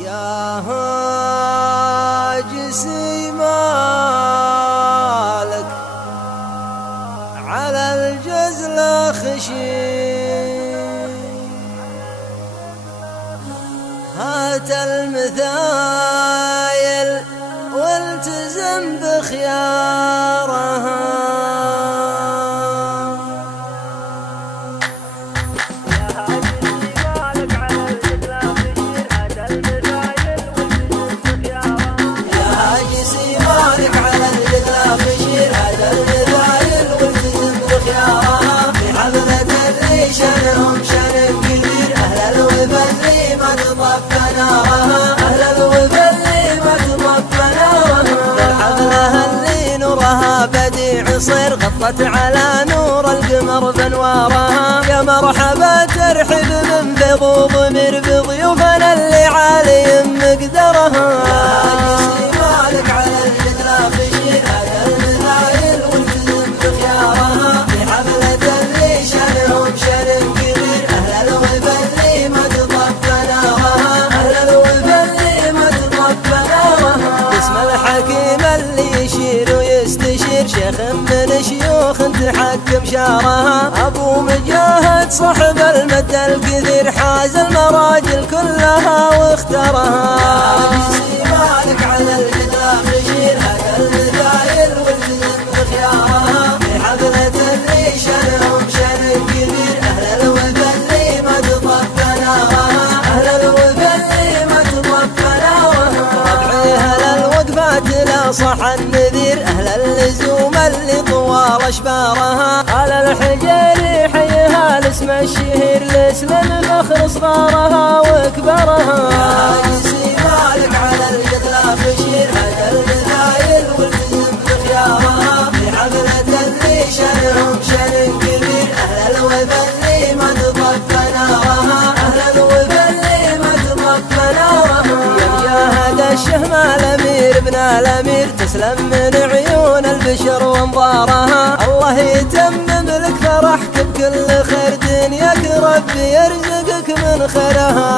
يا هاجسي مالك على الجزل خشي، هات المثايل والتزم بخيارها. شنهم شن كبير أهل الوفا اللي ما تطفى نارها، أهل الوفا اللي ما تطفى نارها. الحفلة اللي نورها بديع صير غطت على نور القمر بانوارها. يا مرحبا ترحب من بغوض مر بضيوفنا اللي عالي مقدرها. يا مالك على الجدلة خشير هذا المثايل والتزم بخيارها. في حفلة اللي شنهم شن كبير أهل الوفا اللي ما تطفى نارها، أهل الوفا اللي ما تطفى نارها. اسم الحكيم اللي يشير ويستشير شيخ من شيوخ تحكم شارها. أبو مجاهد صاحب المد الكثير حاز المراجل كلها واختارها. يا مالك على الجدلة خشير هذا المثايل والتزم بخيارها. في حفلة اللي شنهم شن كبير أهل الوفا اللي ما تطفى نارها، أهل الوفا اللي ما تطفى نارها. ربعي أهل الوقفات لا صح النذير أهل اللزوم اللي طوال أشبارها. على الحجر حيها الاسم الشهير لسلم فخر صغارها وكبرها. يا مالك على الجدلة خشير هذا المثايل والتزم بخيارها. في حفلة اللي شنهم شن كبير أهل الوفا اللي ما تطفى نارها، أهل الوفا اللي ما تطفى نارها. يا مجاهد الشهم الأمير ابن الأمير تسلم من عيون البشر وانظارها. الله يتمم لك فرحك بكل خير دنياك ربي يرزقك من خيرها.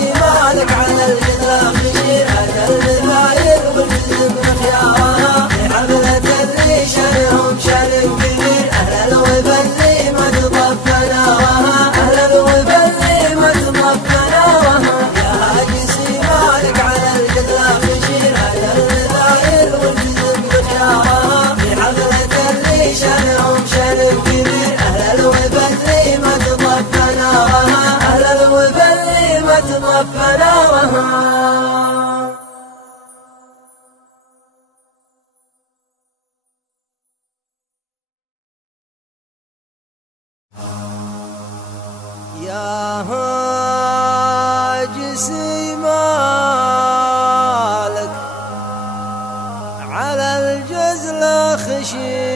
يا مالك على الجدلة خشير هذا المثايل والتزم بخيارها. في حفلة اللي شنهم شن كبير أهل الوفا اللي ما تطفى نارها، أهل الوفا اللي ما تطفى نارها. يا هاجسي مالك على الجدلة خشير هذا المثايل والتزم بخيارها. في حفلة اللي شنهم شن كبير أهل الوفا اللي ما تطفى نارها، أهل الوفا اللي ما تطفى نارها. يا هاجسي مالك على الجزل خشي،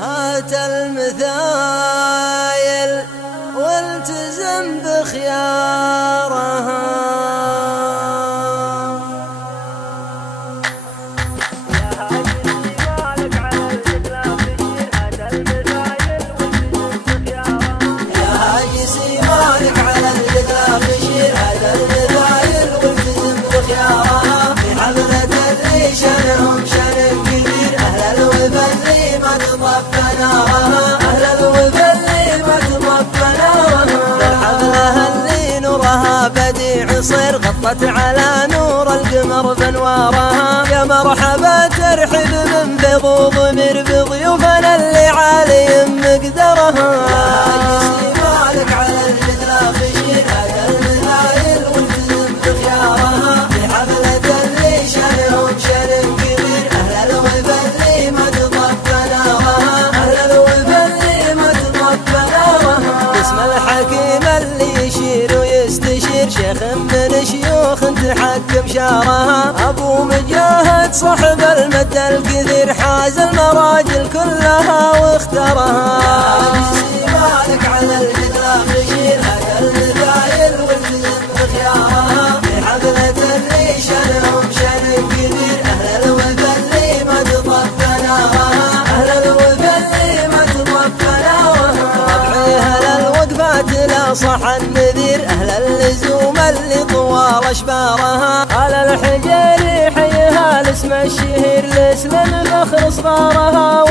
هات المثايل والتزم بخيارها. شنهم شن كبير أهل الوفا اللي ما تطفى نارها، أهل الوفا اللي ما تطفى نارها. الحفلة اللي نورها بديع صير غطت على نور القمر بانوارها. يا مرحبا ترحب من بغوض مر بضيوفنا اللي عالي مقدرها. يا مالك على الجدلة خشير هذا المثايل والتزم بخيارها. في حفلة اللي شنهم شن كبير أهل الوفا اللي ما تطفى نارها، أهل الوفا اللي ما تطفى نارها. اسم الحكيم اللي يشير ويستشير شيخ من شيوخ تحكم شارها. أبو مجاهد صاحب المد الكثير حاز المراجل كلها واختارها. يا مالك على الجدلة خشير هذا المثايل والتزم بخيارها. في حفلة اللي شنهم شن كبير أهل الوفا اللي ما تطفى نارها، أهل الوفا اللي ما تطفى نارها. ربعي نصح النذير أهل اللزوم اللي طوال أشبارها، على الحجر يحييها الاسم الشهير لسلم فخر صغارها،